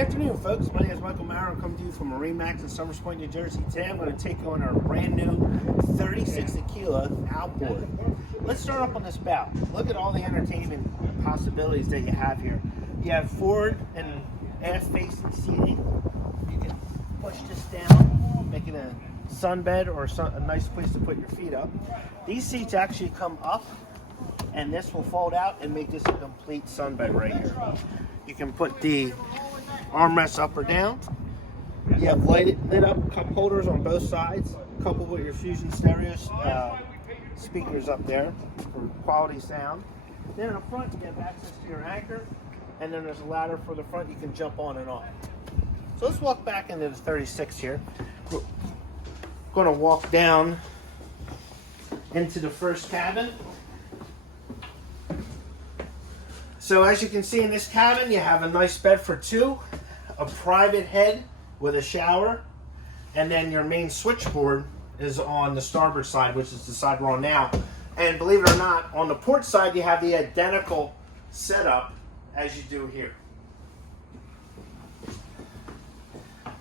afternoon, folks. My name is Michael Maurer. I'm coming to you from MarineMax in Summers Point, New Jersey. Today I'm going to take on our brand new 36 Aquila outboard. Let's start up on this bow. Look at all the entertainment possibilities that you have here. You have forward and aft facing seating. You can push this down, making a sunbed or a nice place to put your feet up. These seats actually come up, and this will fold out and make this a complete sunbed right here. You can put the armrests up or down. You have lit up cup holders on both sides, coupled with your Fusion stereo speakers up there for quality sound. Then up front you have access to your anchor, and then there's a ladder for the front you can jump on and off. So let's walk back into the 36 here. We're going to walk down into the first cabin. So as you can see in this cabin, you have a nice bed for two, a private head with a shower, and then your main switchboard is on the starboard side, which is the side we're on now. And believe it or not, on the port side, you have the identical setup as you do here.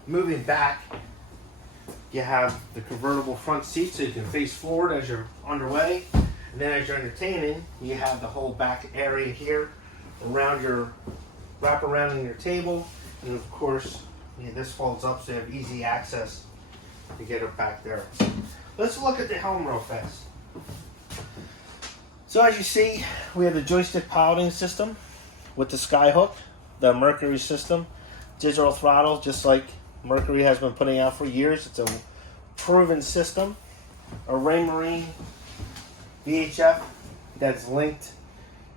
Moving back, you have the convertible front seat so you can face forward as you're underway. And then as you're entertaining, you have the whole back area here around your wrap around in your table, and of course this folds up so you have easy access to get it back there. Let's look at the helm real fast. So as you see, we have the joystick piloting system with the skyhook, the Mercury system, digital throttle, just like Mercury has been putting out for years. It's a proven system. A Raymarine VHF that's linked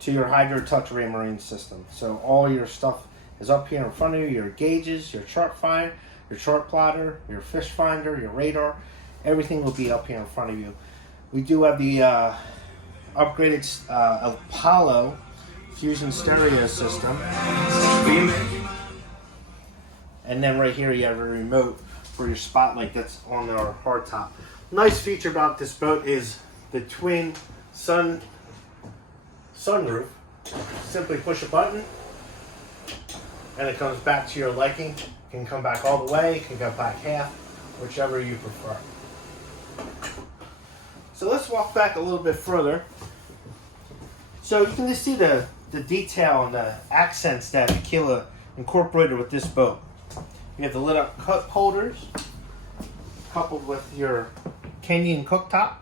to your Hydro Touch Raymarine system. So all your stuff is up here in front of you, your gauges, your chart finder, your chart plotter, your fish finder, your radar, everything will be up here in front of you. We do have the upgraded Apollo Fusion stereo system. And then right here you have a remote for your spotlight that's on our hardtop. Nice feature about this boat is the twin sunroof. Simply push a button and it comes back to your liking. It can come back all the way, it can go back half, whichever you prefer. So let's walk back a little bit further. So you can just see the detail and the accents that Aquila incorporated with this boat. You have the lit up cup holders coupled with your Kenyan cooktop.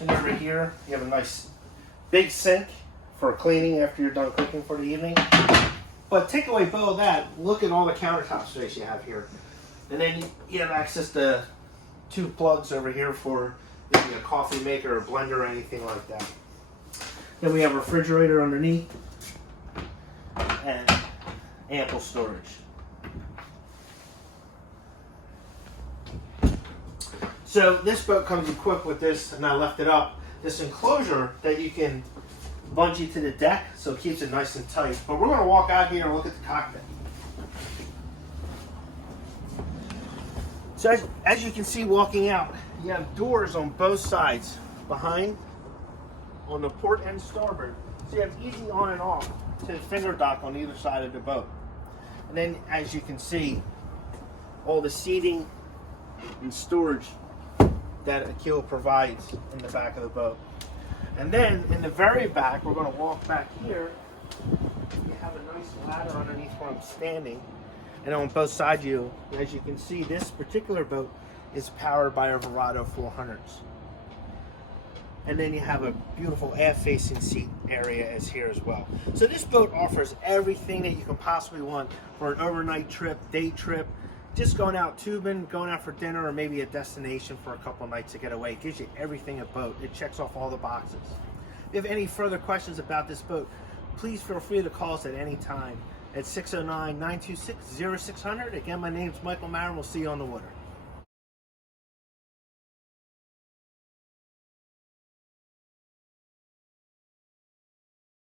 And over here, you have a nice big sink for cleaning after you're done cooking for the evening. But take away both of that, look at all the countertop space you have here. And then you have access to two plugs over here for maybe a coffee maker or blender or anything like that. Then we have a refrigerator underneath and ample storage. So this boat comes equipped with this, and I left it up, this enclosure that you can bungee to the deck, so it keeps it nice and tight. But we're going to walk out here and look at the cockpit. So as you can see walking out, you have doors on both sides, behind, on the port and starboard. So you have easy on and off to the finger dock on either side of the boat. And then as you can see, all the seating and storage that Aquila provides in the back of the boat. And then in the very back, we're going to walk back here. You have a nice ladder underneath where I'm standing. And on both sides, as you can see, this particular boat is powered by our Verado 400s. And then you have a beautiful aft-facing seat area as here as well. So this boat offers everything that you can possibly want for an overnight trip, day trip, just going out tubing, going out for dinner, or maybe a destination for a couple nights to get away. It gives you everything a boat. It checks off all the boxes. If you have any further questions about this boat, please feel free to call us at any time at 609-926-0600. Again, my name is Michael Maurer. We'll see you on the water.